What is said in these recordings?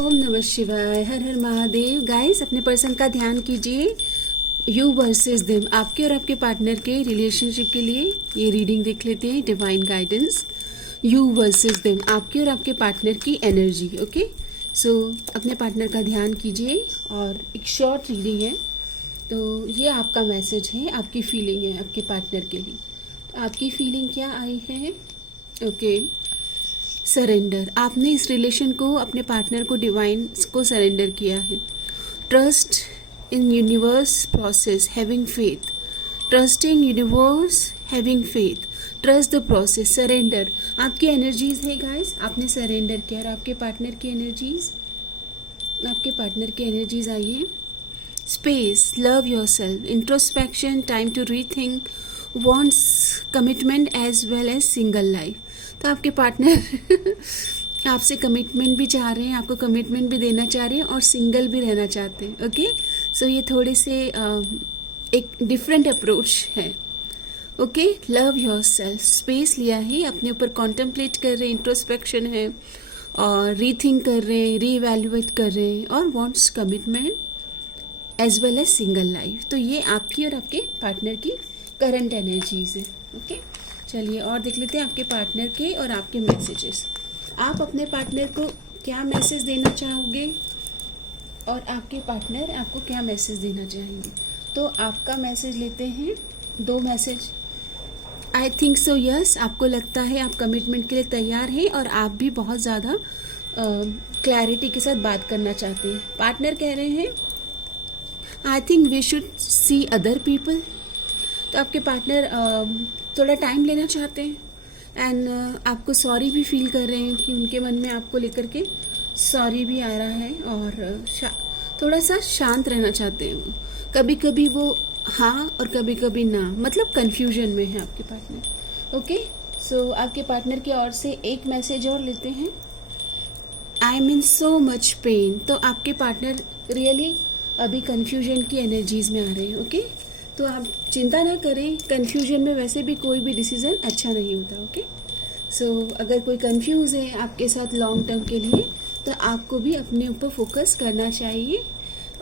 ओम नमः शिवाय, हर हर महादेव। गाइस, अपने पर्सन का ध्यान कीजिए। यू वर्सेस देम, आपके और आपके पार्टनर के रिलेशनशिप के लिए ये रीडिंग देख लेते हैं। Divine guidance, you versus them, आपके और आपके पार्टनर की एनर्जी। ओके, सो अपने पार्टनर का ध्यान कीजिए और एक शॉर्ट रीडिंग है। तो ये आपका मैसेज है, आपकी फीलिंग है आपके पार्टनर के लिए। तो आपकी फीलिंग क्या आई है? Okay, surrender. आपने इस रिलेशन को, अपने पार्टनर को, डिवाइन को सरेंडर किया है। Trust in universe process, having faith. Trusting universe, having faith, trust the process, surrender. आपकी एनर्जीज है गाइस, आपने सरेंडर किया। और आपके पार्टनर की एनर्जीज, आपके पार्टनर की एनर्जीज आइए। Space, love yourself, introspection, time to rethink, wants commitment as well as single life। तो आपके पार्टनर आपसे कमिटमेंट भी चाह रहे हैं, आपको कमिटमेंट भी देना चाह रहे हैं और सिंगल भी रहना चाहते हैं। ओके, सो ये थोड़े से एक डिफरेंट अप्रोच है। ओके, लव योरसेल्फ, स्पेस लिया है, अपने ऊपर कॉन्टेम्पलेट कर रहे हैं, इंट्रोस्पेक्शन है और रीथिंक कर रहे हैं, रीइवैल्यूएट कर रहे हैं और wants commitment as well as single life. तो ये आपकी और आपके पार्टनर की करंट एनर्जीज है। ओके, चलिए और देख लेते हैं आपके पार्टनर के और आपके मैसेजेस। आप अपने पार्टनर को क्या मैसेज देना चाहोगे और आपके पार्टनर आपको क्या मैसेज देना चाहेंगे? तो आपका मैसेज लेते हैं, 2 message. I think so yes, आपको लगता है आप कमिटमेंट के लिए तैयार हैं और आप भी बहुत ज़्यादा क्लैरिटी के साथ बात करना चाहते हैं। पार्टनर कह रहे हैं I think we should see other people. तो आपके पार्टनर थोड़ा टाइम लेना चाहते हैं एंड आपको सॉरी भी फील कर रहे हैं कि उनके मन में आपको लेकर के सॉरी भी आ रहा है और थोड़ा सा शांत रहना चाहते हैं वो। कभी कभी वो हाँ और कभी कभी ना, मतलब कंफ्यूजन में है आपके पार्टनर। ओके, सो आपके पार्टनर की ओर से एक मैसेज और लेते हैं। I am in so much pain. तो आपके पार्टनर रियली अभी कंफ्यूजन की एनर्जीज में आ रहे हैं। ओके, तो आप चिंता ना करें, कंफ्यूजन में वैसे भी कोई भी डिसीजन अच्छा नहीं होता। ओके, सो अगर कोई कंफ्यूज है आपके साथ लॉन्ग टर्म के लिए तो आपको भी अपने ऊपर फोकस करना चाहिए।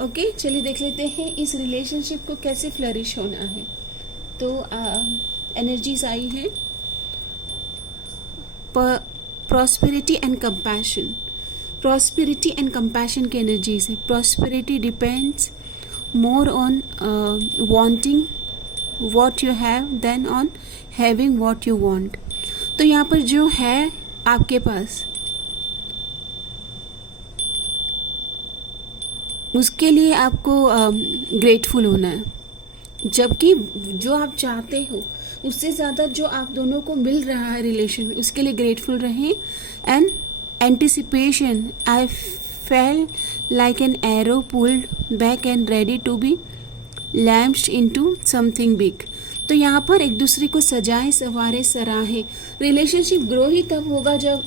ओके, चलिए देख लेते हैं इस रिलेशनशिप को कैसे फ्लरिश होना है। तो एनर्जीज आई है prosperity and compassion. Prosperity and compassion की एनर्जीज है। Prosperity depends more on wanting what you have than on having what you want। तो यहाँ पर जो है आपके पास उसके लिए आपको ग्रेटफुल होना है, जबकि जो आप चाहते हो उससे ज़्यादा जो आप दोनों को मिल रहा है रिलेशन में उसके लिए ग्रेटफुल रहें। And anticipation, I felt like an arrow pulled back and ready to be launched into something big। तो यहाँ पर एक दूसरे को सजाएं, संवारें, सराहें। रिलेशनशिप ग्रो ही तब होगा जब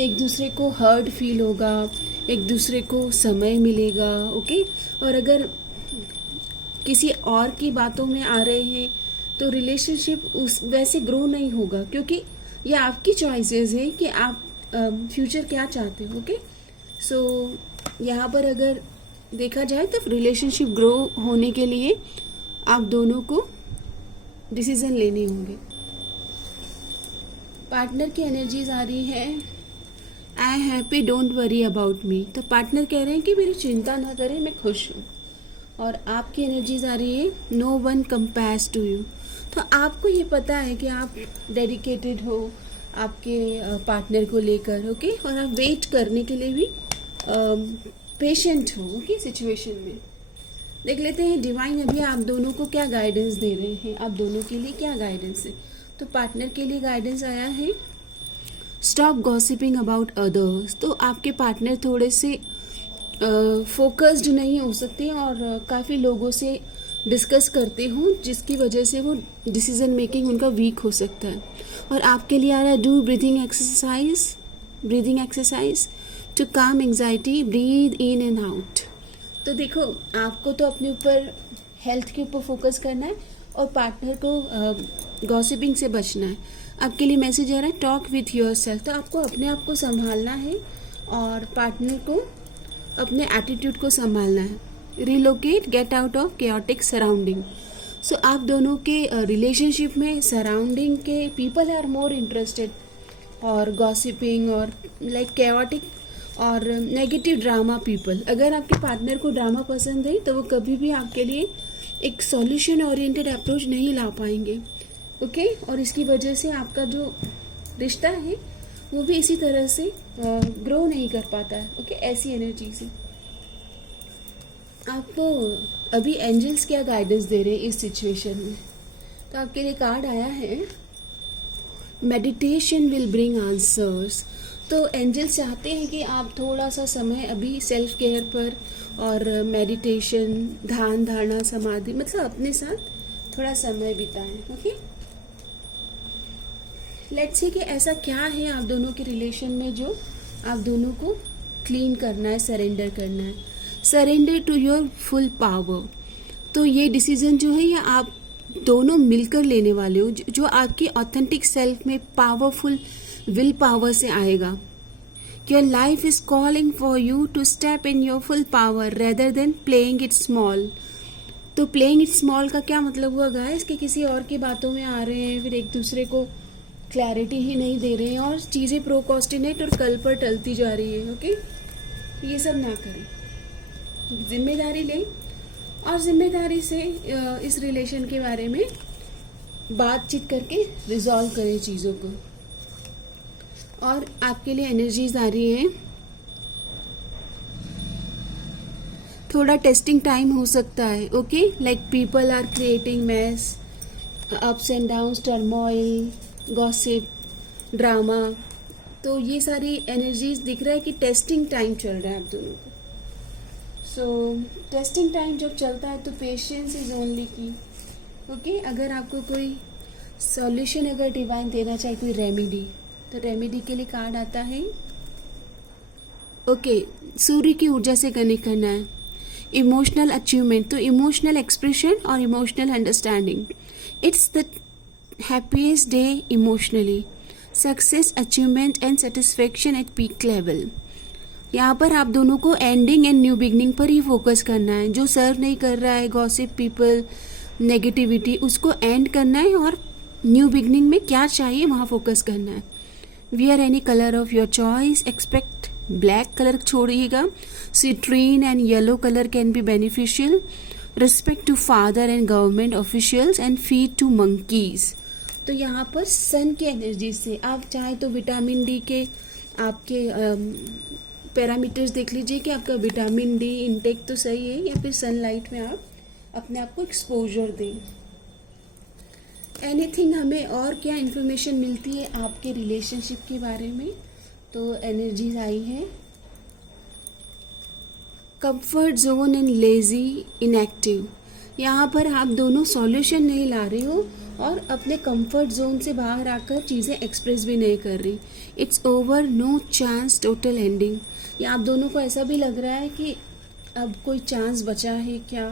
एक दूसरे को हर्ट फील होगा, एक दूसरे को समय मिलेगा। ओके, और अगर किसी और की बातों में आ रहे हैं तो रिलेशनशिप उस वैसे ग्रो नहीं होगा, क्योंकि ये आपकी चॉइसेस है कि आप फ्यूचर क्या चाहते हो। ओके, सो यहाँ पर अगर देखा जाए तो रिलेशनशिप ग्रो होने के लिए आप दोनों को डिसीजन लेने होंगे। पार्टनर की एनर्जीज आ रही है I happy don't worry about me. तो पार्टनर कह रहे हैं कि मेरी चिंता ना करें, मैं खुश हूँ। और आपकी एनर्जीज आ रही है no one compares to you. तो आपको ये पता है कि आप डेडिकेटेड हो आपके पार्टनर को लेकर। ओके, और आप वेट करने के लिए भी पेशेंट हो। ओके, सिचुएशन में देख लेते हैं डिवाइन अभी आप दोनों को क्या गाइडेंस दे रहे हैं, आप दोनों के लिए क्या गाइडेंस है। तो पार्टनर के लिए गाइडेंस आया है स्टॉप गॉसिपिंग अबाउट अदर्स। तो आपके पार्टनर थोड़े से फोकस्ड नहीं हो सकते और काफ़ी लोगों से डिस्कस करते हो, जिसकी वजह से वो डिसीजन मेकिंग उनका वीक हो सकता है। और आपके लिए आ रहा है do breathing exercise, breathing exercise to calm anxiety, breathe in and out. तो देखो, आपको तो अपने ऊपर हेल्थ के ऊपर फोकस करना है और पार्टनर को गॉसिपिंग से बचना है। आपके लिए मैसेज आ रहा है टॉक विथ योर सेल्फ। तो आपको अपने आप को संभालना है और पार्टनर को अपने एटीट्यूड को संभालना है। Relocate, get out of chaotic surrounding. So आप दोनों के रिलेशनशिप में सराउंडिंग के पीपल आर मोर इंटरेस्टेड और गॉसिपिंग और लाइक केओटिक और नेगेटिव ड्रामा पीपल। अगर आपके पार्टनर को ड्रामा पसंद है तो वो कभी भी आपके लिए एक सॉल्यूशन ओरिएंटेड अप्रोच नहीं ला पाएंगे। ओके और इसकी वजह से आपका जो रिश्ता है वो भी इसी तरह से ग्रो नहीं कर पाता है। ओके ऐसी एनर्जी से आपको अभी एंजल्स क्या गाइडेंस दे रहे हैं इस सिचुएशन में। तो आपके लिए कार्ड आया है मेडिटेशन विल ब्रिंग आंसर्स। तो एंजल्स चाहते हैं कि आप थोड़ा सा समय अभी सेल्फ केयर पर और मेडिटेशन, ध्यान धारणा, समाधि मतलब अपने साथ थोड़ा समय बिताएं। ओके लेट्स सी कि ऐसा क्या है आप दोनों के रिलेशन में जो आप दोनों को क्लीन करना है, सरेंडर करना है। Surrender to your full power. तो ये डिसीजन जो है ये आप दोनों मिलकर लेने वाले हो, जो आपकी ऑथेंटिक सेल्फ में पावरफुल विल पावर से आएगा। Your life is calling for you to step in your full power rather than playing it small. तो प्लेइंग इट स्मॉल का क्या मतलब हुआ गाइस कि किसी और की बातों में आ रहे हैं, फिर एक दूसरे को क्लैरिटी ही नहीं दे रहे हैं और चीज़ें प्रोकोस्टिनेट और कल पर टलती जा रही है। ओके ये सब ना करें, जिम्मेदारी लें और जिम्मेदारी से इस रिलेशन के बारे में बातचीत करके रिजॉल्व करें चीज़ों को। और आपके लिए एनर्जीज आ रही है, थोड़ा टेस्टिंग टाइम हो सकता है। Okay like people are creating mess, ups and downs, turmoil, gossip, drama. तो ये सारी एनर्जीज दिख रहा है कि टेस्टिंग टाइम चल रहा है आप दोनों को। सो टेस्टिंग टाइम जब चलता है तो पेशेंस इज ओनली की। ओके अगर आपको कोई सॉल्यूशन अगर डिवाइन देना चाहे, कोई रेमेडी, तो रेमेडी के लिए कार्ड आता है ओके सूर्य की ऊर्जा से कनेक्ट करना है। इमोशनल अचीवमेंट, तो इमोशनल एक्सप्रेशन और emotional understanding. It's the happiest day emotionally, success, achievement and satisfaction at peak level. यहाँ पर आप दोनों को एंडिंग एंड न्यू बिगनिंग पर ही फोकस करना है। जो सर्व नहीं कर रहा है, गॉसिप, पीपल, नेगेटिविटी, उसको एंड करना है और न्यू बिगनिंग में क्या चाहिए वहाँ फोकस करना है। Wear any colour of your choice, except black colour छोड़िएगा। Citrine and yellow colour can be beneficial. Respect to father and government officials and feed to monkeys. तो यहाँ पर सन की एनर्जी से आप चाहे तो विटामिन डी के आपके पैरामीटर्स देख लीजिए कि आपका विटामिन डी इनटेक तो सही है या फिर सनलाइट में आप अपने आप को एक्सपोजर दें। एनीथिंग हमें और क्या इन्फॉर्मेशन मिलती है आपके रिलेशनशिप के बारे में। तो एनर्जीज आई है comfort zone and lazy, inactive. यहाँ पर आप दोनों सॉल्यूशन नहीं ला रहे हो और अपने कंफर्ट जोन से बाहर आकर चीज़ें एक्सप्रेस भी नहीं कर रही। It's over, no chance, total ending. या आप दोनों को ऐसा भी लग रहा है कि अब कोई चांस बचा है क्या।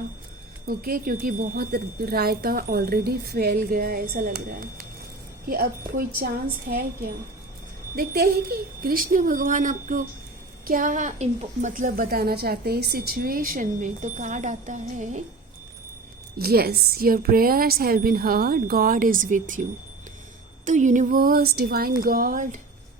ओके क्योंकि बहुत रायता ऑलरेडी फैल गया है, ऐसा लग रहा है कि अब कोई चांस है क्या। देखते हैं कि कृष्ण भगवान आपको क्या मतलब बताना चाहते हैं इस सिचुएशन में। तो कार्ड आता है yes, your prayers have been heard, god is with you. तो universe, divine god,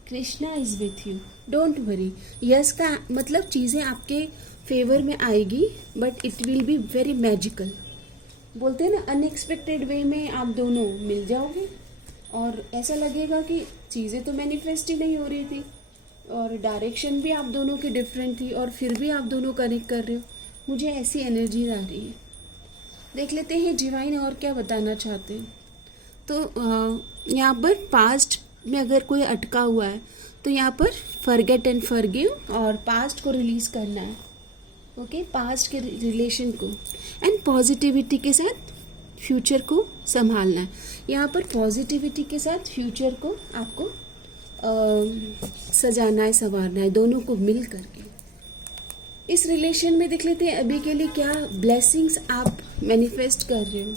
Krishna is with you, don't worry. Yes का मतलब चीज़ें आपके फेवर में आएगी but it will be very magical. बोलते हैं ना अनएक्सपेक्टेड वे में आप दोनों मिल जाओगे और ऐसा लगेगा कि चीज़ें तो मैनिफेस्ट ही नहीं हो रही थी और डायरेक्शन भी आप दोनों की डिफरेंट थी और फिर भी आप दोनों कनेक्ट कर रहे हो। मुझे ऐसी एनर्जी आ रही है। देख लेते हैं डिवाइन और क्या बताना चाहते हैं। तो यहाँ पर पास्ट में अगर कोई अटका हुआ है तो यहाँ पर फॉरगेट एंड फॉरगिव और पास्ट को रिलीज करना है। ओके पास्ट के रिलेशन को एंड पॉजिटिविटी के साथ फ्यूचर को संभालना है। यहाँ पर पॉजिटिविटी के साथ फ्यूचर को आपको सजाना है, संवारना है, दोनों को मिल करके। इस रिलेशन में देख लेते हैं अभी के लिए क्या ब्लेसिंग्स आप मैनिफेस्ट कर रहे हो।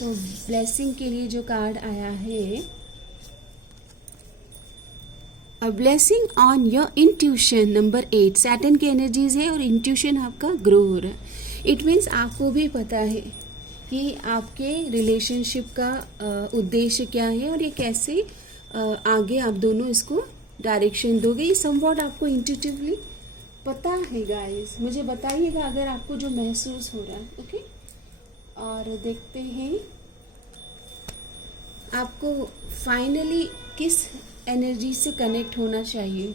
तो ब्लेसिंग के लिए जो कार्ड आया है blessing on your intuition. Number 8 Saturn की एनर्जीज है और इंट्यूशन आपका ग्रो हो रहा है। इट मीन्स आपको भी पता है कि आपके रिलेशनशिप का उद्देश्य क्या है और ये कैसे आगे आप दोनों इसको डायरेक्शन दोगे। ये समवॉट आपको इंट्यूटिवली पता है गाइस। मुझे बताइएगा अगर आपको जो महसूस हो रहा है। ओके, और देखते हैं आपको फाइनली किस एनर्जी से कनेक्ट होना चाहिए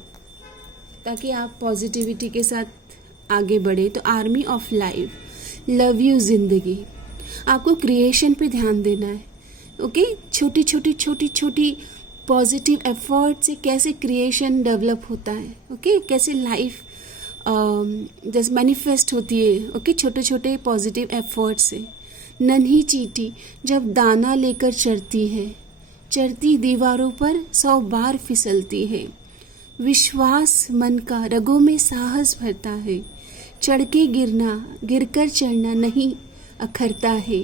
ताकि आप पॉजिटिविटी के साथ आगे बढ़े। तो army of life, love you जिंदगी। आपको क्रिएशन पे ध्यान देना है। ओके, छोटी छोटी छोटी छोटी पॉजिटिव एफर्ट से कैसे क्रिएशन डेवलप होता है। ओके, कैसे लाइफ जैसे मैनिफेस्ट होती है। ओके, छोटे छोटे पॉजिटिव एफर्ट से। नन्ही चींटी जब दाना लेकर चढ़ती है, चढ़ती दीवारों पर 100 बार फिसलती है। विश्वास मन का रगों में साहस भरता है। चढ़ के गिरना, गिरकर चढ़ना नहीं अखरता है।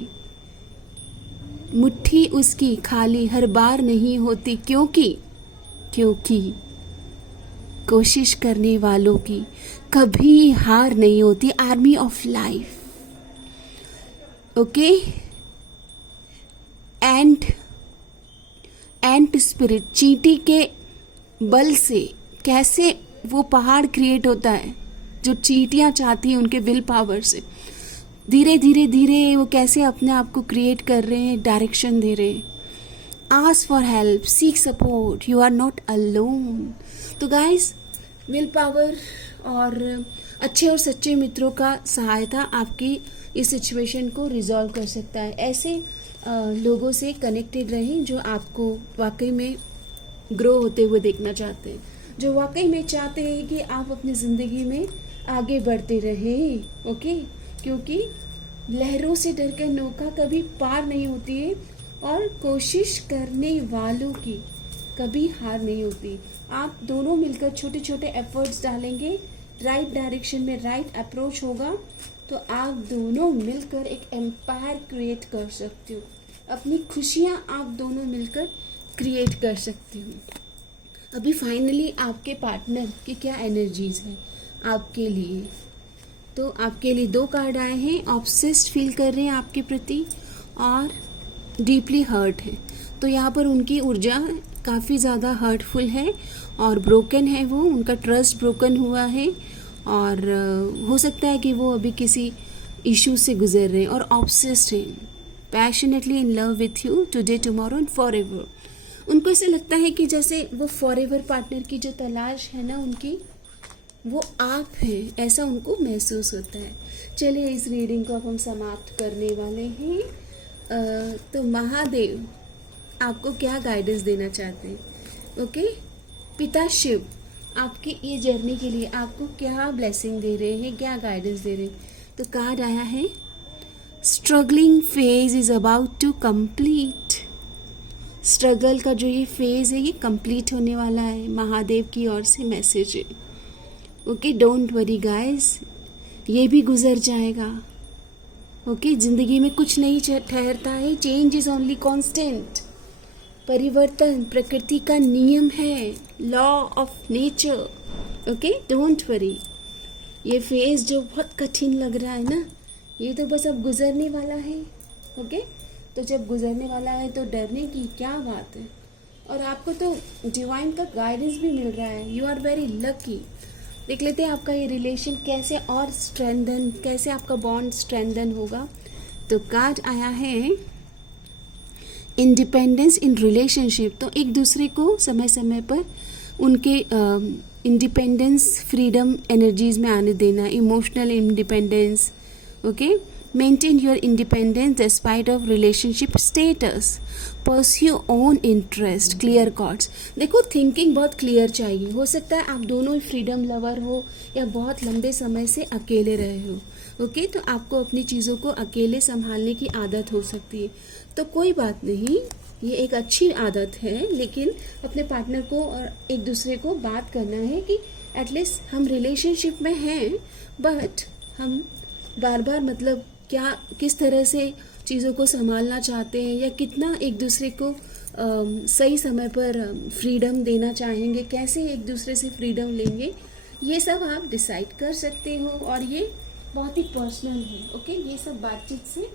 मुट्ठी उसकी खाली हर बार नहीं होती, क्योंकि कोशिश करने वालों की कभी हार नहीं होती। Army of life. Okay, ant spirit, चींटी के बल से कैसे वो पहाड़ क्रिएट होता है जो चींटियां चाहती हैं उनके विल पावर से। धीरे धीरे धीरे वो कैसे अपने आप को क्रिएट कर रहे हैं, डायरेक्शन दे रहे हैं। Ask for help, seek support, you are not alone. तो गाइस, विल पावर और अच्छे और सच्चे मित्रों का सहायता आपकी इस सिचुएशन को रिजॉल्व कर सकता है। ऐसे लोगों से कनेक्टेड रहें जो आपको वाकई में ग्रो होते हुए देखना चाहते हैं, जो वाकई में चाहते हैं कि आप अपनी ज़िंदगी में आगे बढ़ते रहें। ओके, क्योंकि लहरों से डरकर नौका कभी पार नहीं होती है और कोशिश करने वालों की कभी हार नहीं होती। आप दोनों मिलकर छोटे छोटे एफर्ट्स डालेंगे, राइट डायरेक्शन में राइट अप्रोच होगा तो आप दोनों मिलकर एक एम्पायर क्रिएट कर सकते हो। अपनी खुशियाँ आप दोनों मिलकर क्रिएट कर सकते हो। अभी फाइनली आपके पार्टनर की क्या एनर्जीज है आपके लिए। तो आपके लिए 2 कार्ड आए हैं। ऑब्सेस्ड फील कर रहे हैं आपके प्रति और डीपली हर्ट है। तो यहाँ पर उनकी ऊर्जा काफ़ी ज़्यादा हर्टफुल है और ब्रोकन है। वो उनका ट्रस्ट ब्रोकन हुआ है और हो सकता है कि वो अभी किसी इशू से गुजर रहे हैं और ऑब्सेस्ड हैं, passionately in love with you today tomorrow and for ever. उनको ऐसा लगता है कि जैसे वो फॉर एवर पार्टनर की जो तलाश है ना उनकी, वो आप हैं, ऐसा उनको महसूस होता है। चलिए इस रीडिंग को अब हम समाप्त करने वाले हैं। तो महादेव आपको क्या गाइडेंस देना चाहते हैं। ओके, पिता शिव आपकी ये जर्नी के लिए आपको क्या ब्लेसिंग दे रहे हैं, क्या गाइडेंस दे रहे हैं। तो कार्ड आया है struggling phase is about to complete. Struggle का जो ये फेज है ये कंप्लीट होने वाला है। महादेव की ओर से मैसेज है। ओके, डोंट वरी गाइस, ये भी गुजर जाएगा। ओके, जिंदगी में कुछ नहीं ठहरता है। Change is only constant. परिवर्तन प्रकृति का नियम है, law of nature. Okay, don't worry. ये फेज जो बहुत कठिन लग रहा है ना, ये तो बस अब गुजरने वाला है। ओके, तो जब गुजरने वाला है तो डरने की क्या बात है। और आपको तो डिवाइन का गाइडेंस भी मिल रहा है। You are very lucky. देख लेते हैं आपका ये रिलेशन कैसे और स्ट्रेंथन, कैसे आपका बॉन्ड स्ट्रेंथन होगा। तो कार्ड आया है इंडिपेंडेंस इन रिलेशनशिप। तो एक दूसरे को समय समय पर उनके इंडिपेंडेंस, फ्रीडम एनर्जीज में आने देना, emotional independence. Okay, maintain your independence despite of relationship status, pursue own interest, clear cords. देखो, थिंकिंग बहुत क्लियर चाहिए। हो सकता है आप दोनों ही फ्रीडम लवर हो या बहुत लंबे समय से अकेले रहे हो। ओके, तो आपको अपनी चीज़ों को अकेले संभालने की आदत हो सकती है। तो कोई बात नहीं, ये एक अच्छी आदत है, लेकिन अपने पार्टनर को और एक दूसरे को बात करना है कि एटलीस्ट हम रिलेशनशिप में हैं, बट हम बार बार मतलब क्या किस तरह से चीज़ों को संभालना चाहते हैं या कितना एक दूसरे को सही समय पर फ्रीडम देना चाहेंगे, कैसे एक दूसरे से फ्रीडम लेंगे, ये सब आप डिसाइड कर सकते हो। और ये बहुत ही पर्सनल है, ओके। ये सब बातचीत से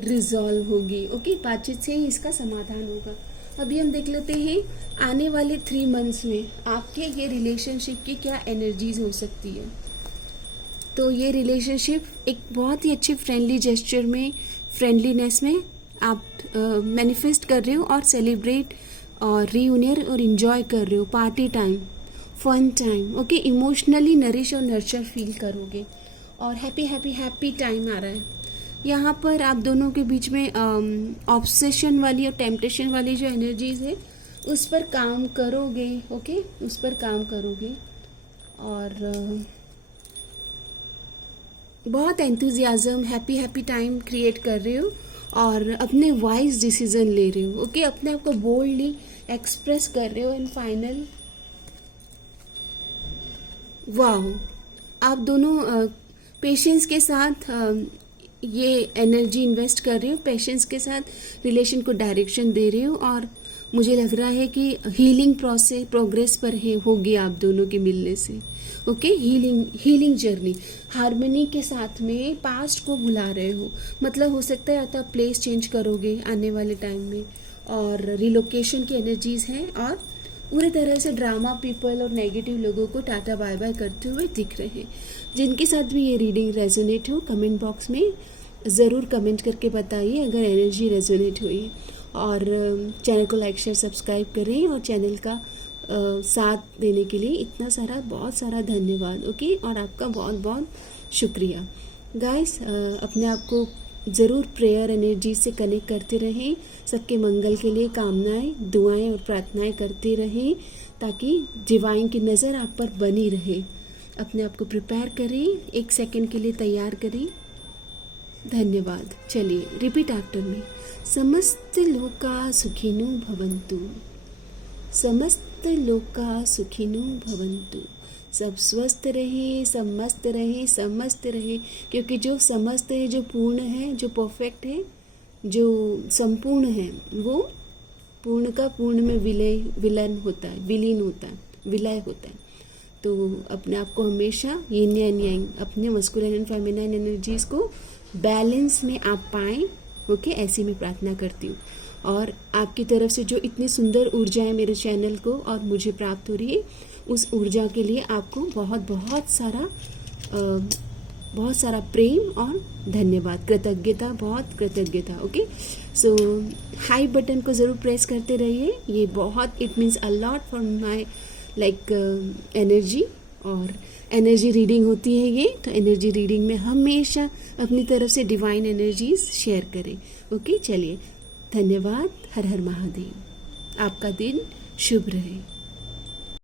रिजॉल्व होगी, ओके। बातचीत से ही इसका समाधान होगा। अभी हम देख लेते हैं आने वाले 3 मंथ्स में आपके ये रिलेशनशिप की क्या एनर्जीज हो सकती है। तो ये रिलेशनशिप एक बहुत ही अच्छे फ्रेंडली जेस्चर में, फ्रेंडलीनेस में आप मैनिफेस्ट कर रहे हो और सेलिब्रेट और रीयूनियन और इन्जॉय कर रहे हो, party time, fun time, okay. Emotionally nourish और नर्चर फील करोगे और हैप्पी टाइम आ रहा है। यहाँ पर आप दोनों के बीच में ऑब्सेशन वाली और टेम्पटेशन वाली जो एनर्जीज है उस पर काम करोगे, ओके। उस पर काम करोगे और बहुत एंथुजियाज्म, हैप्पी टाइम क्रिएट कर रहे हो और अपने वाइज डिसीजन ले रहे हो, ओके। अपने आप को बोल्डली एक्सप्रेस कर रहे हो एंड फाइनल वाह, आप दोनों पेशेंस के साथ ये एनर्जी इन्वेस्ट कर रहे हो, पेशेंस के साथ रिलेशन को डायरेक्शन दे रहे हो और मुझे लग रहा है कि हीलिंग प्रोग्रेस पर होगी आप दोनों के मिलने से, ओके। हीलिंग जर्नी, हार्मनी के साथ में पास्ट को भुला रहे हो, मतलब हो सकता है आप प्लेस चेंज करोगे आने वाले टाइम में और रिलोकेशन की एनर्जीज हैं और पूरी तरह से ड्रामा पीपल और नेगेटिव लोगों को टाटा बाय बाय करते हुए दिख रहे हैं। जिनके साथ भी ये रीडिंग रेजोनेट हो कमेंट बॉक्स में ज़रूर कमेंट करके बताइए अगर एनर्जी रेजोनेट हुई। और चैनल को लाइक शेयर सब्सक्राइब करें और चैनल का साथ देने के लिए इतना सारा बहुत सारा धन्यवाद, ओके। और आपका बहुत बहुत शुक्रिया गाइस। अपने आप को ज़रूर प्रेयर एनर्जी से कनेक्ट करते रहें, सबके मंगल के लिए कामनाएं, दुआएं और प्रार्थनाएं करते रहें ताकि डिवाइन की नज़र आप पर बनी रहे। अपने आप को प्रिपेयर करें, 1 सेकंड के लिए तैयार करें। धन्यवाद। चलिए रिपीट आफ्टर मी। समस्त लोका सुखिनो भवन्तु, समस्त लोका सुखिनो भवन्तु। सब स्वस्थ रहे, सब मस्त रहे, सब मस्त रहे, क्योंकि जो समस्त है, जो पूर्ण है, जो परफेक्ट है, जो संपूर्ण है, वो पूर्ण का पूर्ण में विलीन होता है। तो अपने आप को हमेशा यिन एंड यांग, अपने मस्कुलिन एंड फेमिनाइन एनर्जीज को बैलेंस में आप पाएं, ओके। ऐसी मैं प्रार्थना करती हूँ और आपकी तरफ से जो इतनी सुंदर ऊर्जा है मेरे चैनल को और मुझे प्राप्त हो रही है, उस ऊर्जा के लिए आपको बहुत सारा प्रेम और धन्यवाद, कृतज्ञता, बहुत कृतज्ञता, ओके। सो हाई बटन को ज़रूर प्रेस करते रहिए, ये बहुत it means a lot for my like energy. और एनर्जी रीडिंग होती है ये, तो एनर्जी रीडिंग में हमेशा अपनी तरफ से डिवाइन एनर्जीज शेयर करें, ओके। चलिए धन्यवाद। हर हर महादेव। आपका दिन शुभ रहे।